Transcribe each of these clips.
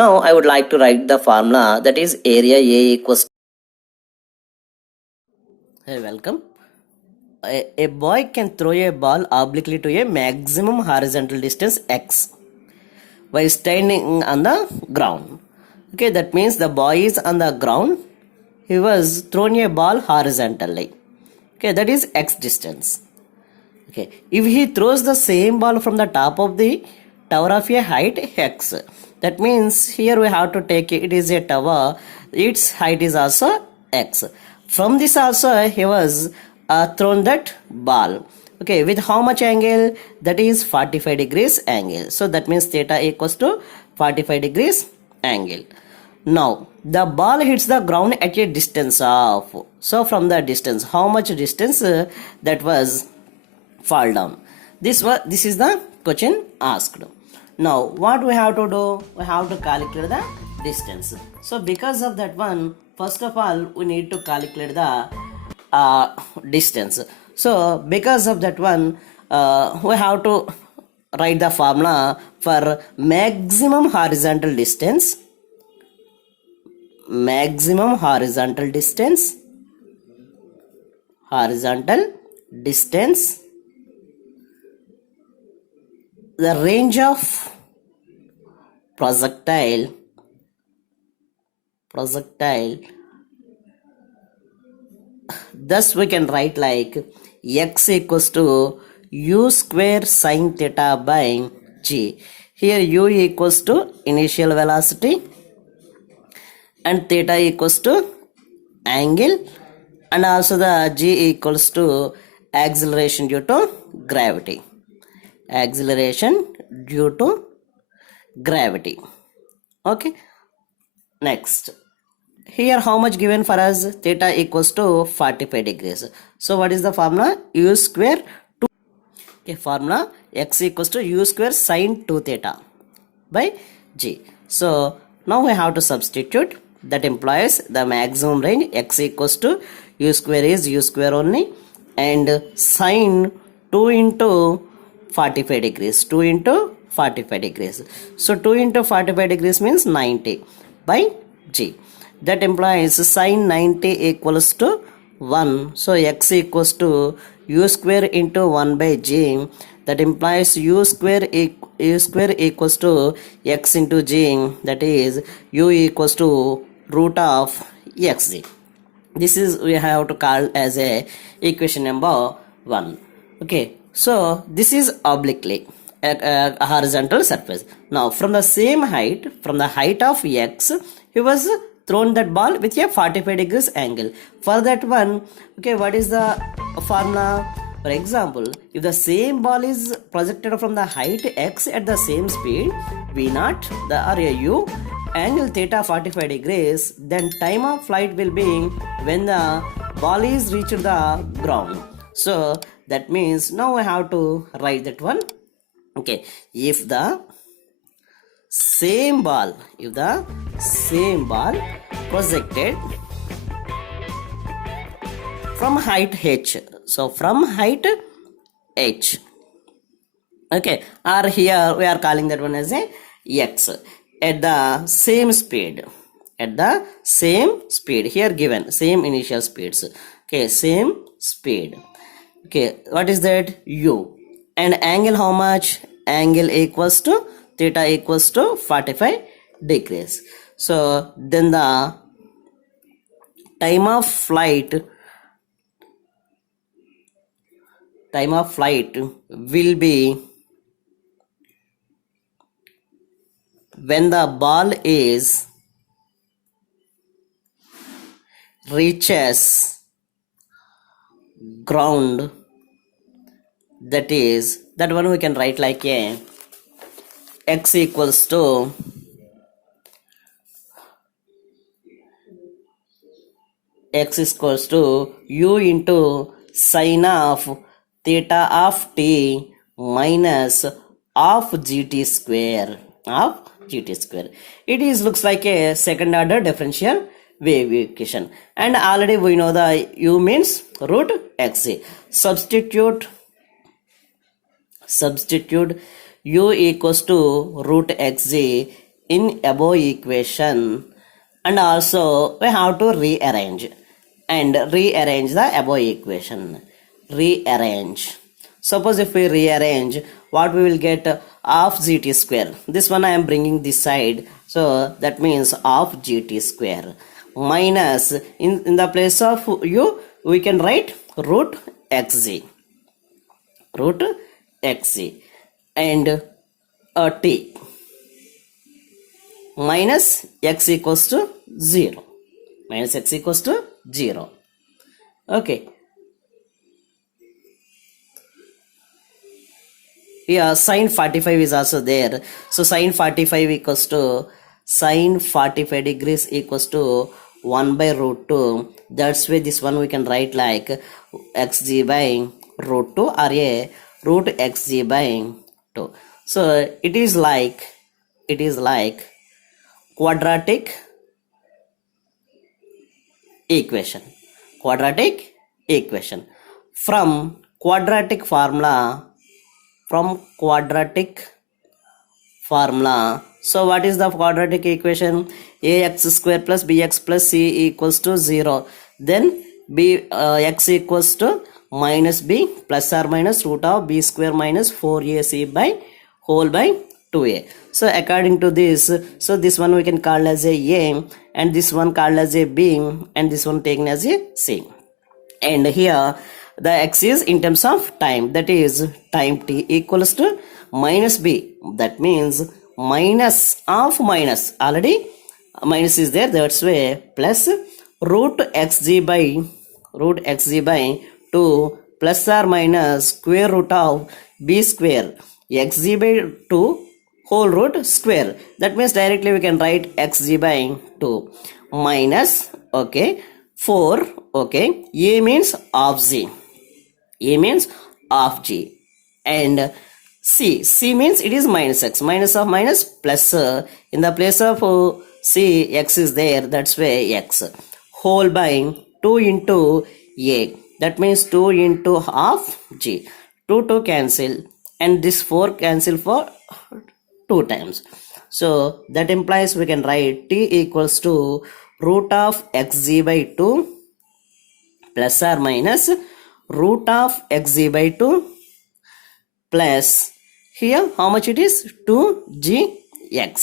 Now I would like to write the formula, that is area A equals. Hey, welcome. A boy can throw a ball obliquely to a maximum horizontal distance x while standing on the ground. Okay, that means the boy is on the ground. He was throwing a ball horizontally. Okay, that is x distance. Okay, if he throws the same ball from the top of the tower of a height x, that means here we have to take it is a tower, its height is also x. From this also he was thrown that ball. Okay, with how much angle? That is 45 degrees angle. So that means theta equals to 45 degrees angle. Now the ball hits the ground at a distance of, so from the distance, how much distance that was fall down. This is the question asked. Now what we have to do? We have to calculate the distance. So because of that one, first of all we need to calculate the distance. So because of that one, we have to write the formula for maximum horizontal distance. Maximum horizontal distance. Horizontal distance. The range of projectile thus we can write like x equals to u square sine theta by g. Here u equals to initial velocity and theta equals to angle, and also the g equals to acceleration due to gravity. Acceleration due to gravity. Okay, next, here how much given for us? Theta equals to 45 degrees. So what is the formula? U square 2. Okay, formula x equals to u square sine 2 theta by g. So now we have to substitute. That implies the maximum range x equals to u square is u square only, and sine 2 into 45 degrees. 2 into 45 degrees. So 2 into 45 degrees means 90 by g. That implies sine 90 equals to 1. So x equals to u square into 1 by g. That implies u square equals to x into g. That is u equals to root of xg. This is we have to call as a equation number 1. Okay, so this is obliquely a horizontal surface. Now from the same height, from the height of x, he was thrown that ball with a 45 degrees angle. For that one, okay, what is the formula? For example, if the same ball is projected from the height x at the same speed v0, the area u, angle theta 45 degrees, then time of flight will be when the ball is reached the ground. So that means now I have to write that one. Okay, if the same ball projected from height h, so from height h, okay, or here we are calling that one as a x, at the same speed, here given same initial speeds. Okay, same speed. Okay, what is that? U, and angle how much? Angle equals to theta equals to 45 degrees. So then the time of flight will be when the ball is reaches ground. That is, that one we can write like a x equals to u into sine of theta of t minus of gt square. It is looks like a second order differential wave equation, and already we know the u means root xc. Substitute u equals to root xg in above equation, and also we have to rearrange the above equation. Rearrange. Suppose if we rearrange, what we will get? Half gt square. This one I am bringing this side, so that means half gt square minus, in the place of u we can write root xz, and t minus x equals to 0. Okay. Yeah, sine 45 is also there. So sine 45 equals to, sine 45 degrees equals to 1 by root 2. That's why this one we can write like xg by root 2, or a root xg by 2. So it is like quadratic equation. From quadratic formula, so what is the quadratic equation? Ax square plus bx plus c equals to 0. Then x equals to minus b plus or minus root of b square minus 4ac by whole by 2a. So according to this, so this one we can call as a and this one called as a b, and this one taken as a c. And here the x is in terms of time, that is time t equals to minus b, that means minus of minus, already minus is there, that's way, plus root xg by 2 plus or minus square root of b square xg by 2 whole root square. That means directly we can write xg by 2 minus, okay, 4, okay, a means of z, and c means it is minus x, minus of minus plus, in the place of c x is there, that's why x, whole by 2 into a, that means 2 into half g, 2 cancel, and this 4 cancel for 2 times. So that implies we can write t equals to root of xg by 2 plus or minus root of xg by 2 plus, here how much it is? 2gx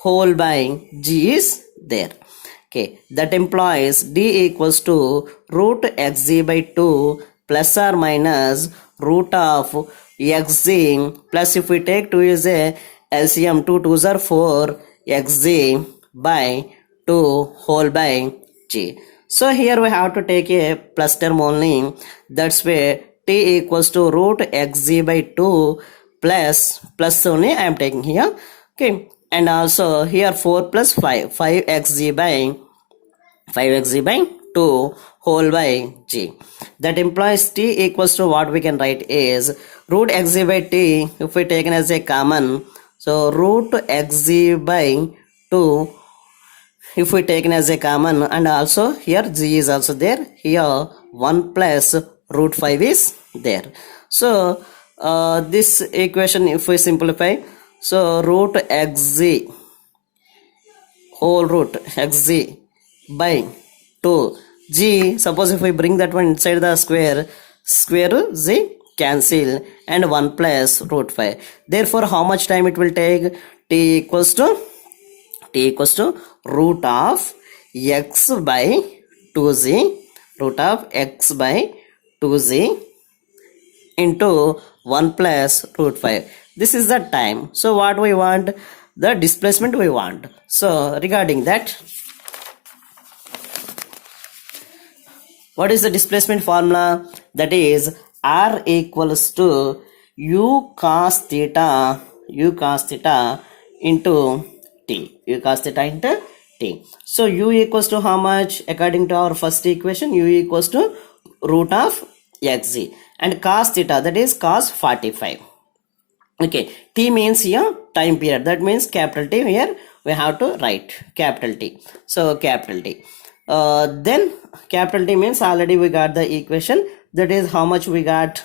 whole by g is there. Okay, that implies d equals to root xg by 2 plus or minus root of xg plus, if we take 2 is a LCM, 2 2s are 4, xg by 2 whole by g. So here we have to take a plus term only, that's why t equals to root xg by 2 plus only I am taking here, okay, and also here 4 plus 5xg by 2 whole by g. That implies t equals to, what we can write is root xg by t, if we taken as a common, so root xg by 2 if we taken as a common, and also here g is also there, here 1 plus root 5 is there. So this equation if we simplify, so root xg whole root xg by 2 g, suppose if we bring that one inside the square z cancel, and 1 plus root 5, therefore how much time it will take? t equals to root of x by 2z, into 1 plus root 5. This is the time. So what we want? The displacement we want. So regarding that, what is the displacement formula? That is r equals to u cos theta into t. So u equals to how much? According to our first equation, u equals to root of xg, and cos theta, that is cos 45. Okay, t means here time period, that means capital T, here we have to write capital T. So capital T, then capital T means already we got the equation, that is how much we got.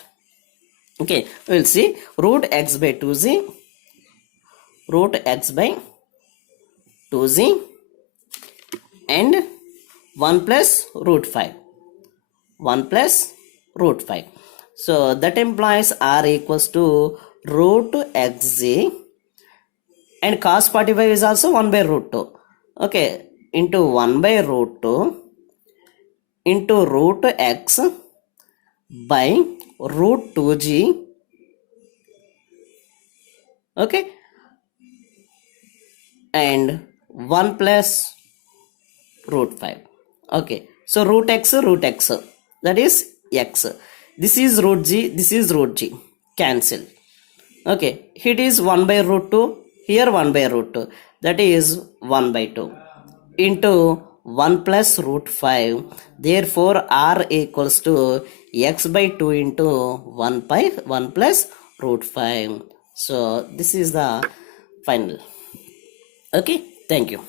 Okay, we'll see root x by 2z root x by 2z and 1 plus root 5. 1 plus root 5. So that implies r equals to root xz and cos 45 is also 1 by root 2. Okay, into 1 by root 2 into root x by root 2g. Okay, and 1 plus root 5. Okay, so root x, that is x. This is root g, this is root g, cancel. Okay, it is 1 by root 2, here 1 by root 2, that is 1 by 2 into 1 plus root 5. Therefore r equals to x by 2 into 1 by 1 plus root 5. So this is the final. Okay, thank you.